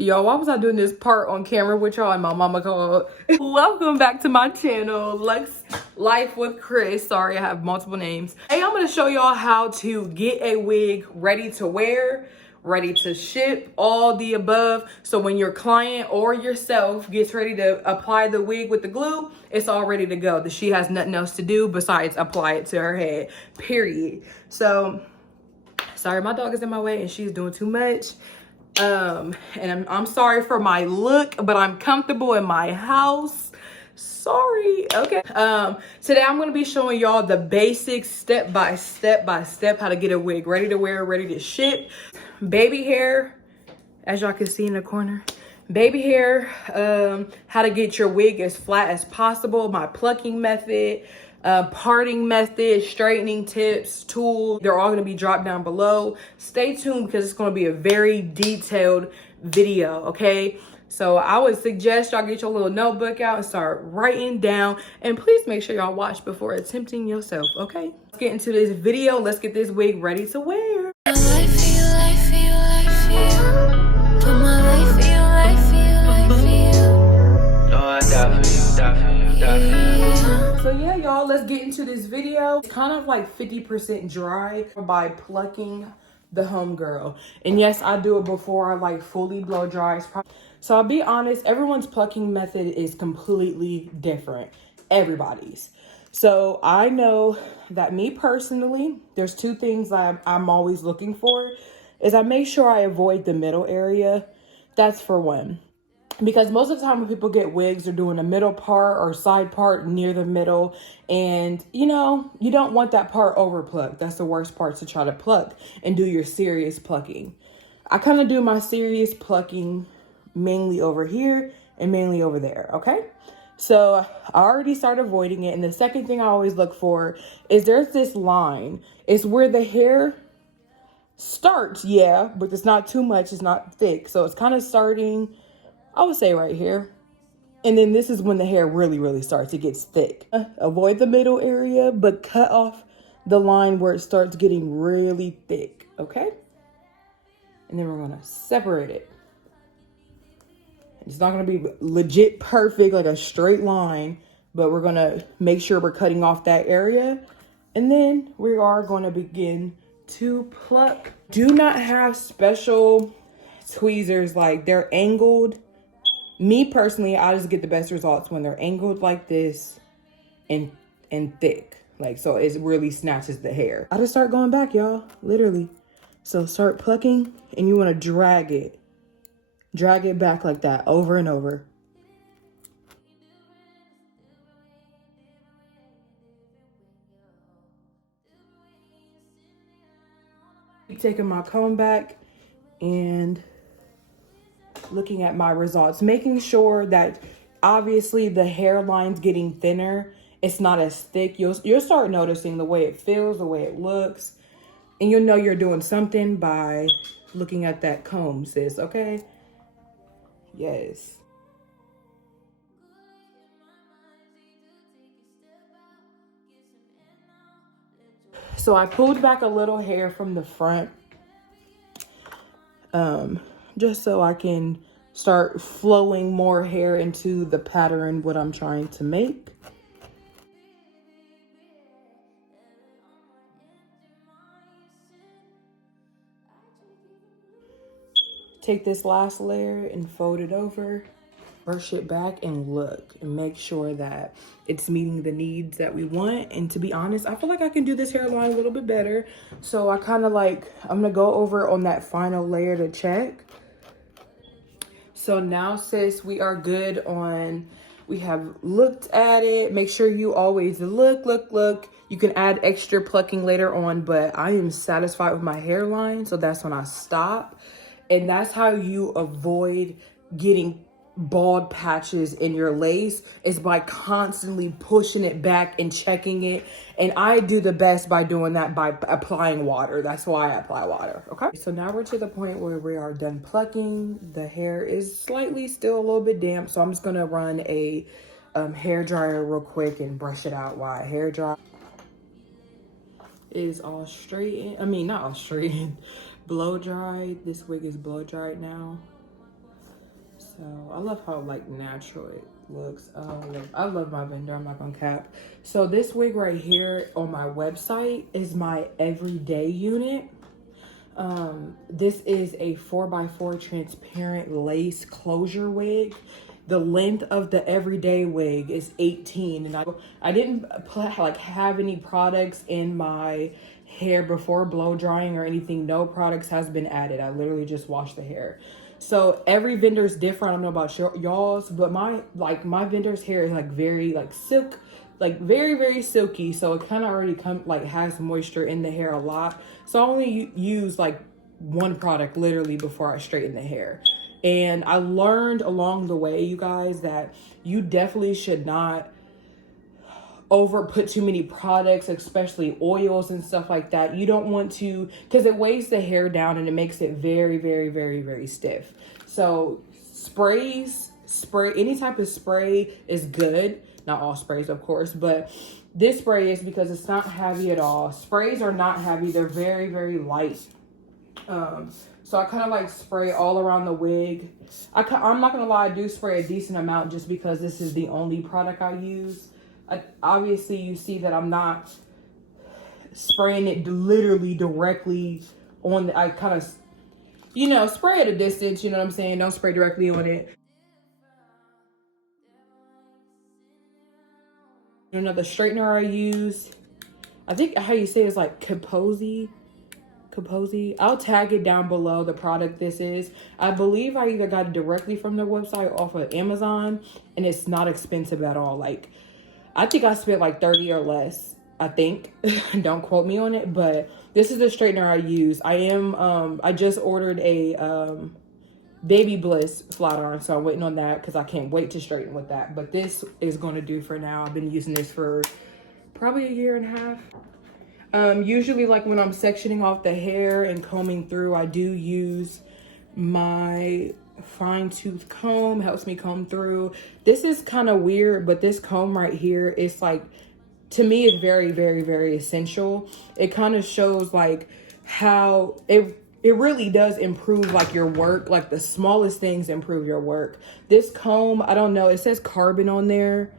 Yo, why was I doing this part on camera with y'all and my mama called? Welcome back to my channel, Lux Life with Chris. Sorry, I have multiple names. Hey, I'm gonna show y'all how to get a wig ready to wear, ready to ship, all the above. So when your client or yourself gets ready to apply the wig with the glue, it's all ready to go. That she has nothing else to do besides apply it to her head, period. So, sorry, my dog is in my way and she's doing too much. And I'm sorry for my look, but I'm comfortable in my house. Sorry. Okay. Today I'm going to be showing y'all the basics, step by step how to get a wig ready to wear, ready to ship. Baby hair, as y'all can see in the corner. Baby hair, how to get your wig as flat as possible, my plucking method, parting method, straightening tips, tools. They're all going to be dropped down below. Stay tuned because it's going to be a very detailed video, okay? So I would suggest y'all get your little notebook out and start writing down. And please make sure y'all watch before attempting yourself, okay? Let's get into this video. Let's get this wig ready to wear. So yeah, y'all, let's get into this video. It's kind of like 50% dry by plucking the homegirl. And yes, I do it before I like fully blow dry. So I'll be honest, everyone's plucking method is completely different. Everybody's. So I know that me personally, there's two things I'm always looking for is I make sure I avoid the middle area. That's for one. Because most of the time when people get wigs, they're doing a middle part or side part near the middle. And, you know, you don't want that part over plucked. That's the worst part to try to pluck and do your serious plucking. I kind of do my serious plucking mainly over here and mainly over there, okay? So I already started avoiding it. And the second thing I always look for is there's this line. It's where the hair starts, yeah, but it's not too much. It's not thick. So it's kind of starting, I would say right here. And then this is when the hair really starts. It gets thick. Avoid the middle area, but cut off the line where it starts getting really thick, okay? And then we're gonna separate it. It's not gonna be legit perfect, like a straight line, but we're gonna make sure we're cutting off that area. And then we are gonna begin to pluck. Do not have special tweezers, like they're angled. Me personally, I just get the best results when they're angled like this and thick. Like, so it really snatches the hair. I just start going back, y'all, literally. So start plucking and you wanna drag it. Drag it back like that over and over. Taking my comb back and looking at my results, making sure that obviously the hairline's getting thinner. It's not as thick. You'll start noticing the way it feels, the way it looks, and you'll know you're doing something by looking at that comb, sis, okay? Yes. So I pulled back a little hair from the front, just so I can start flowing more hair into the pattern, what I'm trying to make. Take this last layer and fold it over. Brush it back and look and make sure that it's meeting the needs that we want. And to be honest, I feel like I can do this hairline a little bit better. So I kind of like, I'm gonna go over on that final layer to check. So now, sis, we are good on, we have looked at it. Make sure you always look. You can add extra plucking later on, but I am satisfied with my hairline. So that's when I stop. And that's how you avoid getting bald patches in your lace, is by constantly pushing it back and checking it. And I do the best by doing that by applying water. That's why I apply water, okay? So now we're to the point where we are done plucking. The hair is slightly still a little bit damp, so I'm just gonna run a hair dryer real quick and brush it out while I hair dry. It is all straightened, I mean, not all straightened, blow dried. This wig is blow dried now. I love how like natural it looks. I love my vendor, I'm not gonna cap. So this wig right here on my website is my everyday unit. This is a 4x4 transparent lace closure wig. The length of the everyday wig is 18, and I didn't like have any products in my hair before blow drying or anything. No products has been added. I literally just washed the hair. So every vendor's different. I don't know about y'all's, but my vendor's hair is like very like silk, like very, very silky. So it kind of already has moisture in the hair a lot. So I only use like one product literally before I straighten the hair. And I learned along the way, you guys, that you definitely should not put too many products, especially oils and stuff like that. You don't want to, because it weighs the hair down and it makes it very, very, very, very stiff. So any type of spray is good. Not all sprays, of course, but this spray is because it's not heavy at all. Sprays are not heavy. They're very, very light. So I kind of like spray all around the wig. I'm not gonna lie, I do spray a decent amount just because this is the only product I use. Obviously, you see that I'm not spraying it literally directly on the, I kind of, spray at a distance, you know what I'm saying? Don't spray directly on it. Another straightener I use, I think how you say it is like Kaposi. I'll tag it down below the product this is. I believe I either got it directly from their website or off of Amazon, and it's not expensive at all. Like, I think I spent like 30 or less, I think. Don't quote me on it, but this is the straightener I use. I just ordered a Baby Bliss flat iron, so I'm waiting on that because I can't wait to straighten with that. But this is going to do for now. I've been using this for probably a year and a half. Usually like when I'm sectioning off the hair and combing through, I do use my fine tooth comb. Helps me comb through. This is kind of weird, but this comb right here is like, to me, it's very, very, very essential. It kind of shows like how it really does improve like your work. Like the smallest things improve your work. This comb, I don't know, it says carbon on there,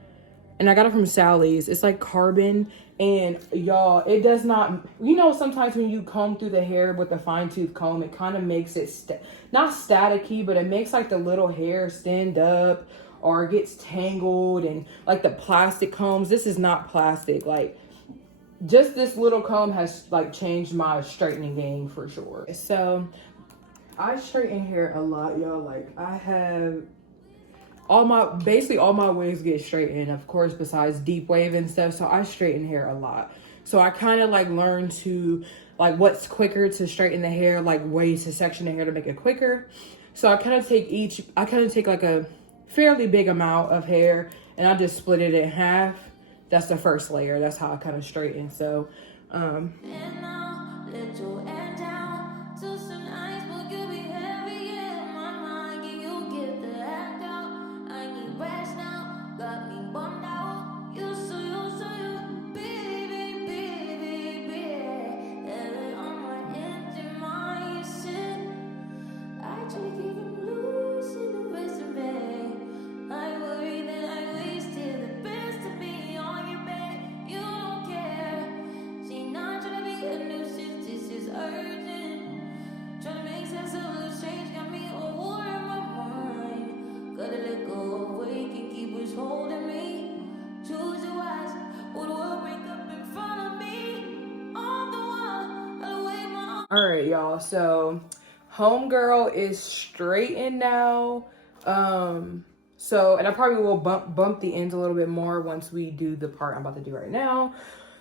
and I got it from Sally's. It's like carbon. And y'all, it does not, sometimes when you comb through the hair with a fine tooth comb, it kind of makes it, not staticky, but it makes like the little hair stand up or it gets tangled. And like the plastic combs, this is not plastic. Like just this little comb has like changed my straightening game for sure. So I straighten hair a lot, y'all. Like I have basically all my wigs get straightened, of course, besides deep wave and stuff. So I straighten hair a lot. So I kind of like learned to like what's quicker to straighten the hair, like ways to section the hair to make it quicker. So I kind of take like a fairly big amount of hair and I just split it in half. That's the first layer. That's how I kind of straighten. So all right, y'all, so homegirl is straightened now. So, and I probably will bump the ends a little bit more once we do the part I'm about to do right now.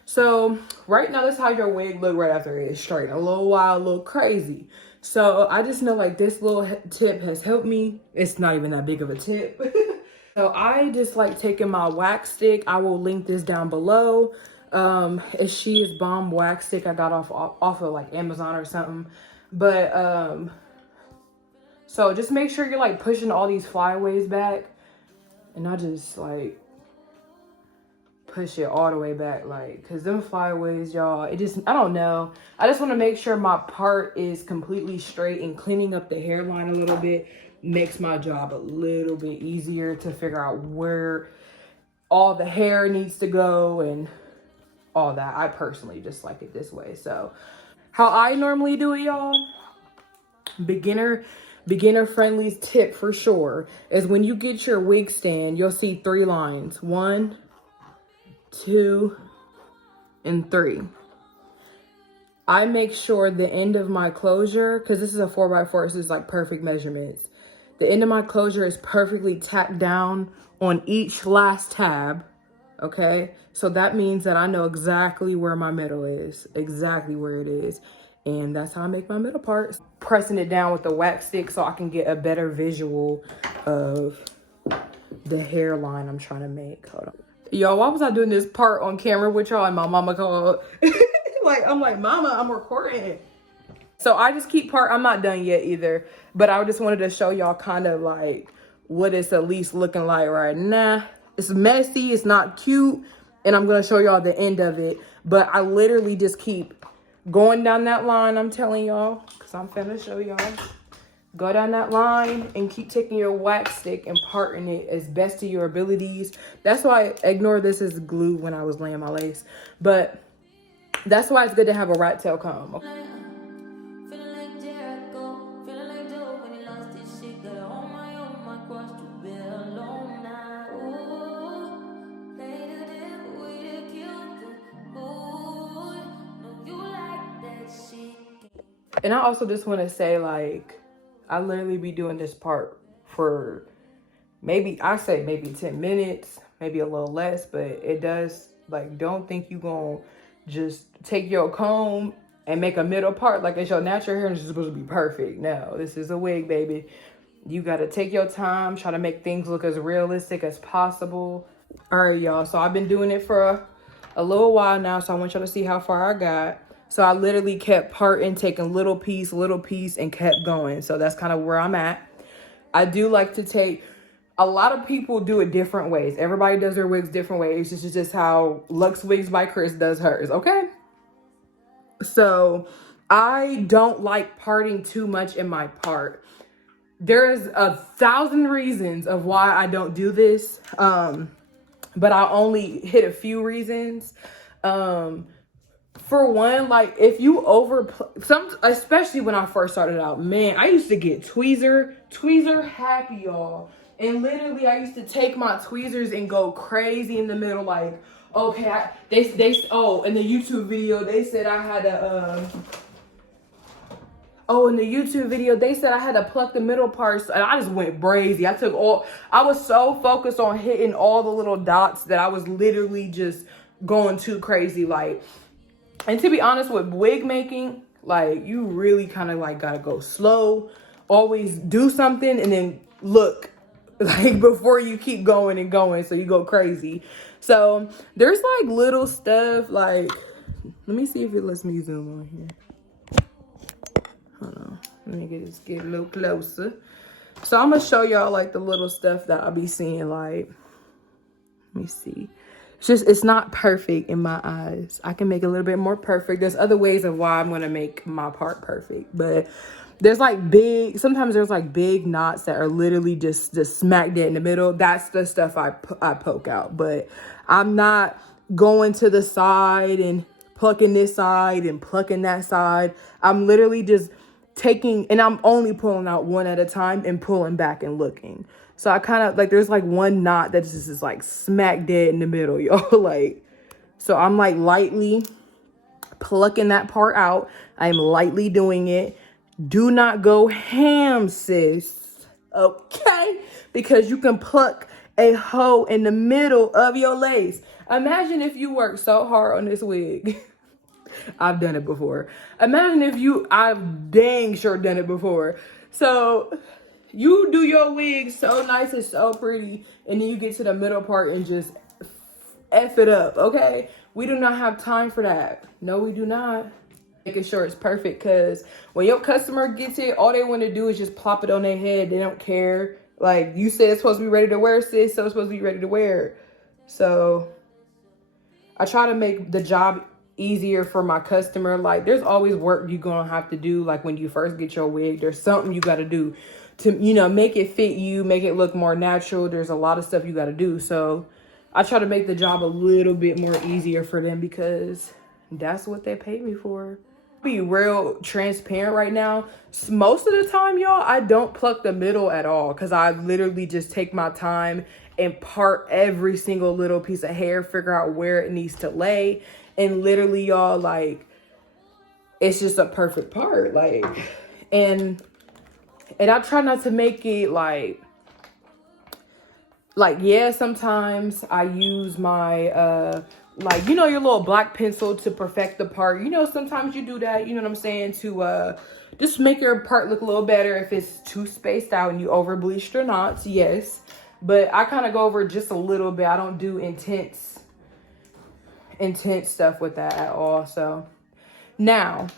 So right now, this is how your wig look right after it is straightened. A little wild, a little crazy. So I just know like this little tip has helped me. It's not even that big of a tip. So I just like taking my wax stick. I will link this down below. She is bomb wax stick I got off of like Amazon or something. But so just make sure you're like pushing all these flyaways back, and I just like push it all the way back, like, because them flyaways, y'all, I don't know, I just want to make sure my part is completely straight and cleaning up the hairline a little bit makes my job a little bit easier to figure out where all the hair needs to go and all that. I personally just like it this way. So how I normally do it, y'all, beginner friendly tip for sure is when you get your wig stand, you'll see 3 lines, 1, 2, and 3. I make sure the end of my closure, because this is a 4x4, so it's like perfect measurements. The end of my closure is perfectly tacked down on each last tab, okay? So that means that I know exactly where my middle is, exactly where it is. And that's how I make my middle part. Pressing it down with the wax stick so I can get a better visual of the hairline I'm trying to make. Hold on. Yo, why was I doing this part on camera with y'all and my mama called? Like, I'm like, mama, I'm recording. So I just keep part, I'm not done yet either, but I just wanted to show y'all kind of like what it's at least looking like right now. It's messy, it's not cute, and I'm gonna show y'all the end of it. But I literally just keep going down that line, I'm telling y'all, because I'm finna show y'all. Go down that line and keep taking your wax stick and parting it as best to your abilities. That's why I ignore this as glue when I was laying my lace. But that's why it's good to have a rat tail comb. And I also just want to say, like, I literally be doing this part for maybe 10 minutes, maybe a little less, but it does, like, don't think you gonna just take your comb and make a middle part like it's your natural hair and it's supposed to be perfect. No, this is a wig, baby. You gotta take your time, try to make things look as realistic as possible. All right, y'all, so I've been doing it for a little while now, so I want y'all to see how far I got. So I literally kept parting, taking little piece, and kept going. So that's kind of where I'm at. I do like to take, a lot of people do it different ways. Everybody does their wigs different ways. This is just how Lux Wigs by Chris does hers, okay? So I don't like parting too much in my part. There's 1,000 reasons of why I don't do this. But I only hit a few reasons. For one, like, if you especially when I first started out, man, I used to get tweezer happy, y'all. And literally, I used to take my tweezers and go crazy in the middle, like, okay, in the YouTube video, they said I had to, in the YouTube video, they said I had to pluck the middle parts, and I just went brazy. I was so focused on hitting all the little dots that I was literally just going too crazy, like. And to be honest, with wig making, like, you really kind of like gotta go slow. Always do something and then look, like, before you keep going and going, so you go crazy. So there's like little stuff, like, let me see if it lets me zoom on here. Hold on, let me get a little closer. So I'm gonna show y'all like the little stuff that I'll be seeing, like, let me see. It's not perfect in my eyes. I can make it a little bit more perfect. There's other ways of why I'm gonna make my part perfect, but there's like sometimes there's like big knots that are literally just smack dead in the middle. That's the stuff I poke out, but I'm not going to the side and plucking this side and plucking that side. I'm literally just taking, and I'm only pulling out one at a time and pulling back and looking. So I kind of like, there's like one knot that just is like smack dead in the middle, y'all. Like, so I'm like lightly plucking that part out. I'm lightly doing it. Do not go ham, sis. Okay? Because you can pluck a hole in the middle of your lace. Imagine if you worked so hard on this wig. I've done it before. Imagine if I've dang sure done it before. So you do your wig so nice and so pretty, and then you get to the middle part and just F it up, okay? We do not have time for that. No, we do not. Making sure it's perfect, because when your customer gets it, all they want to do is just plop it on their head. They don't care. Like, you said it's supposed to be ready to wear, sis, so it's supposed to be ready to wear. So I try to make the job easier for my customer. Like, there's always work you're gonna have to do. Like, when you first get your wig, there's something you got to do to, you know, make it fit you, make it look more natural. There's a lot of stuff you got to do. So I try to make the job a little bit more easier for them because that's what they pay me for. Be real transparent right now. Most of the time, y'all, I don't pluck the middle at all because I literally just take my time and part every single little piece of hair, figure out where it needs to lay. And literally, y'all, like, it's just a perfect part. Like, and I try not to make it like, yeah, sometimes I use my, like, you know, your little black pencil to perfect the part. You know, sometimes you do that, you know what I'm saying, to just make your part look a little better if it's too spaced out and you over bleached or not, yes. But I kind of go over just a little bit. I don't do intense stuff with that at all. So now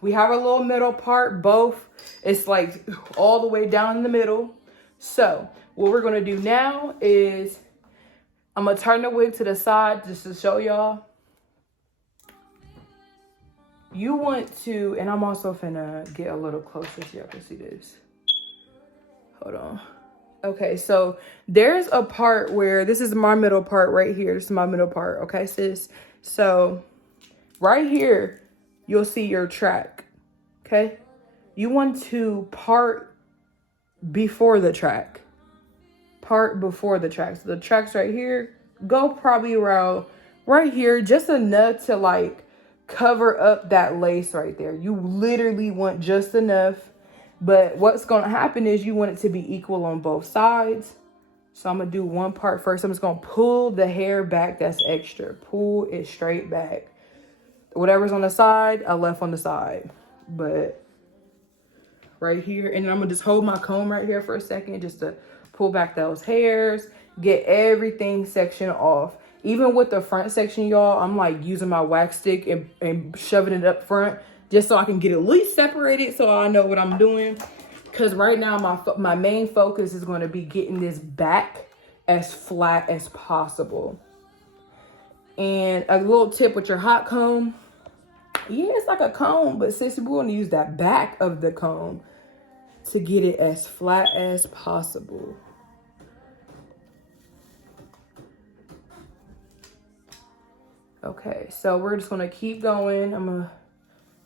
we have a little middle part, both. It's like all the way down in the middle. So what we're going to do now is I'm going to turn the wig to the side just to show y'all. You want to, and I'm also finna get a little closer so y'all can see this. Hold on. Okay, so there's a part where, this is my middle part right here. This is my middle part, okay, sis? So right here, you'll see your track, okay? You want to part before the track. Part before the track. So the track's right here. Go probably around right here, just enough to like cover up that lace right there. You literally want just enough. But what's going to happen is you want it to be equal on both sides. So I'm going to do one part first. I'm just going to pull the hair back that's extra. Pull it straight back. Whatever's on the side, I left on the side. But right here. And then I'm going to just hold my comb right here for a second just to pull back those hairs. Get everything section off. Even with the front section, y'all, I'm like using my wax stick and shoving it up front just so I can get at least separated so I know what I'm doing. Because right now my main focus is going to be getting this back as flat as possible. And a little tip with your hot comb. Yeah, it's like a comb, but sis, we're going to use that back of the comb to get it as flat as possible. Okay, so we're just going to keep going. I'm going to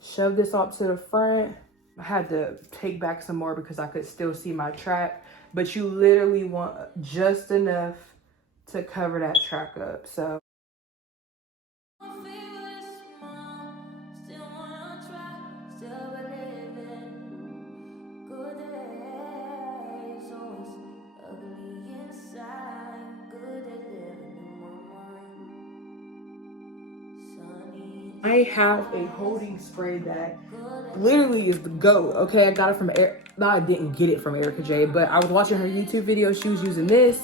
shove this up to the front. I had to take back some more because I could still see my track. But you literally want just enough to cover that track up. So I have a holding spray that literally is the GOAT. Okay, I got it from no, I didn't get it from Erica J, but I was watching her YouTube video. She was using this.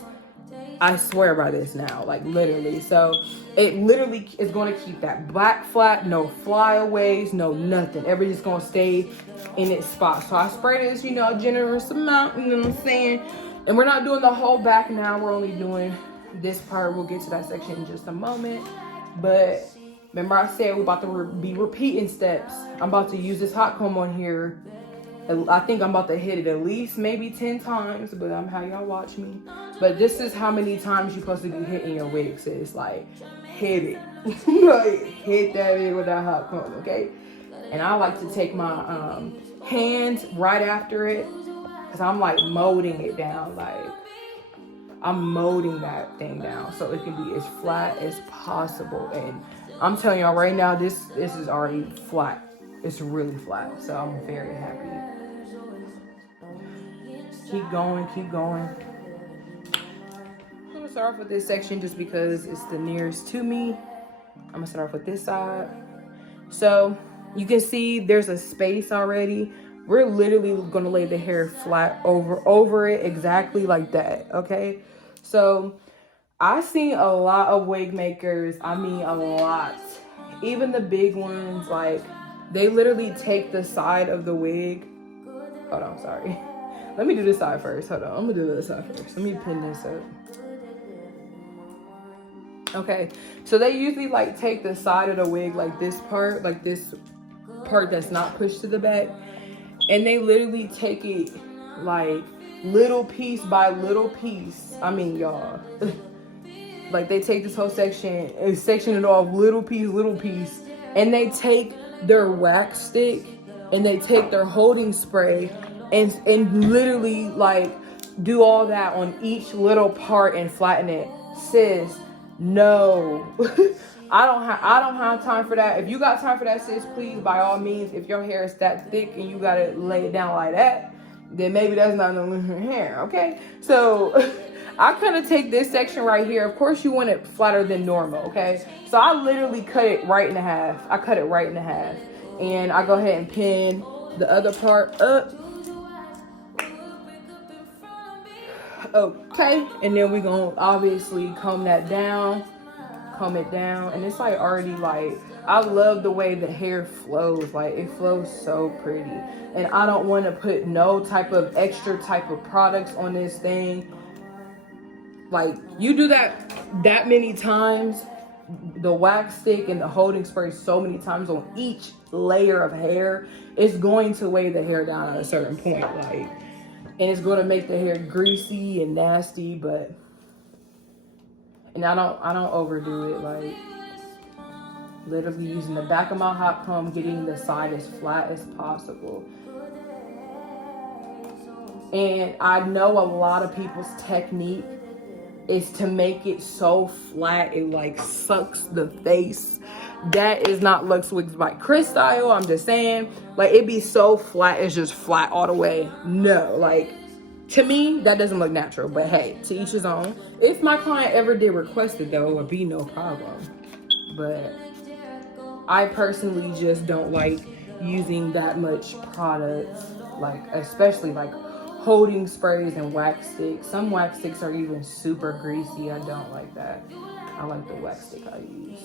I swear by this now, like literally. So it literally is going to keep that black flat, no flyaways, no nothing. Everything's going to stay in its spot. So I spray this, you know, generous amount, you know what I'm saying? And we're not doing the whole back now. We're only doing this part. We'll get to that section in just a moment. But remember I said we're about to be repeating steps. I'm about to use this hot comb on here. I think I'm about to hit it at least maybe 10 times, but I'm how y'all watch me. But this is how many times you're supposed to be hitting your wig, sis. Like, hit it. Like, hit that in with that hot comb, okay? And I like to take my hands right after it because I'm like molding it down. Like, I'm molding that thing down so it can be as flat as possible. And I'm telling y'all right now, this is already flat. It's really flat, so I'm very happy. Keep going, keep going. I'm gonna start off with this section just because it's the nearest to me. I'm gonna start off with this side. So you can see there's a space already. We're literally gonna lay the hair flat over it exactly like that, okay? So I've seen a lot of wig makers, I mean a lot. Even the big ones, like, they literally take the side of the wig. Hold on, sorry. Let me do this side first. Hold on, I'm gonna do this side first. Let me pin this up. Okay, so they usually like take the side of the wig, like this part that's not pushed to the back. And they literally take it like little piece by little piece. I mean, y'all. Like, they take this whole section and section it off little piece, and they take their wax stick and they take their holding spray and literally like do all that on each little part and flatten it. Sis, no. I don't have time for that. If you got time for that, sis, please, by all means, if your hair is that thick and you gotta lay it down like that, then maybe that's not no hair, okay? So I kind of take this section right here. Of course, you want it flatter than normal, okay? So I literally cut it right in half. I cut it right in half. And I go ahead and pin the other part up. Okay. And then we're going to obviously comb it down. And it's like already like, I love the way the hair flows. Like, it flows so pretty. And I don't want to put no type of extra type of products on this thing. Like, you do that many times, the wax stick and the holding spray so many times on each layer of hair, it's going to weigh the hair down at a certain point. Like, and it's going to make the hair greasy and nasty, but, and I don't overdo it. Like, literally using the back of my hot comb, getting the side as flat as possible. And I know a lot of people's technique is to make it so flat it like sucks the face. That is not Lux Wigs by Chris style. I'm just saying, like, it be so flat, it's just flat all the way. No, like, to me, that doesn't look natural. But hey, to each his own. If my client ever did request it, though, it would be no problem. But I personally just don't like using that much product, like, especially like holding sprays and wax sticks. Some wax sticks are even super greasy. I don't like that. I like the wax stick I use.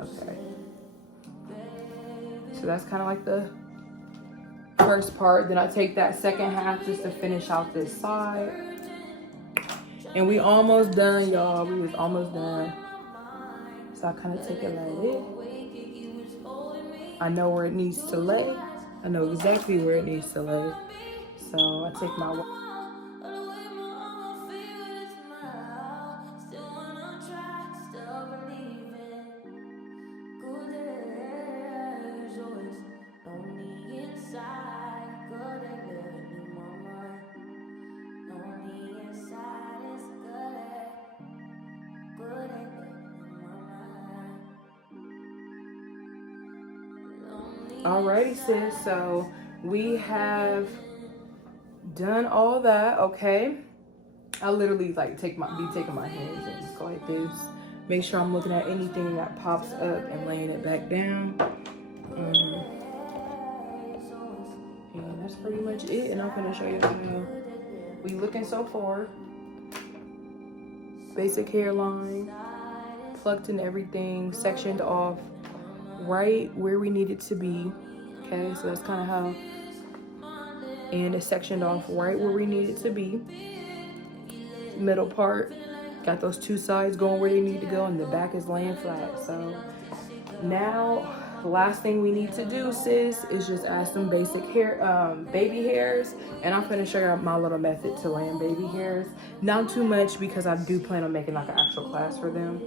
Okay. So that's kind of like the first part. Then I take that second half just to finish out this side. And we almost done, y'all. We was almost done. So I kind of take it like this. I know where it needs to lay. I know exactly where it needs to lay. So I take my Alrighty, sis, so we have done all that. Okay, I literally like taking my hands and just go like this, make sure I'm looking at anything that pops up and laying it back down. And that's pretty much it. And I'm gonna show you how we looking so far. Basic hairline, plucked and everything, sectioned off right where we need it to be. Okay, so that's kind of how, and it's sectioned off right where we need it to be. Middle part, got those two sides going where they need to go, and the back is laying flat. So now the last thing we need to do, sis, is just add some basic hair, baby hairs. And I'm gonna show you my little method to laying baby hairs. Not too much, because I do plan on making like an actual class for them.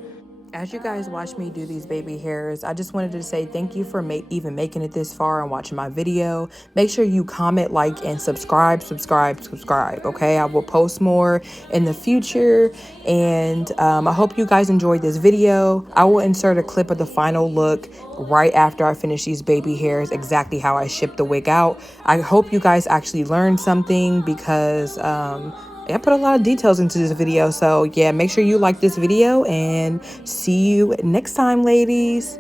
As you guys watch me do these baby hairs, I just wanted to say thank you for even making it this far and watching my video. Make sure you comment, like, and subscribe, okay? I will post more in the future, and I hope you guys enjoyed this video. I will insert a clip of the final look right after I finish these baby hairs, exactly how I ship the wig out. I hope you guys actually learned something, because I put a lot of details into this video. So yeah, make sure you like this video, and see you next time, ladies.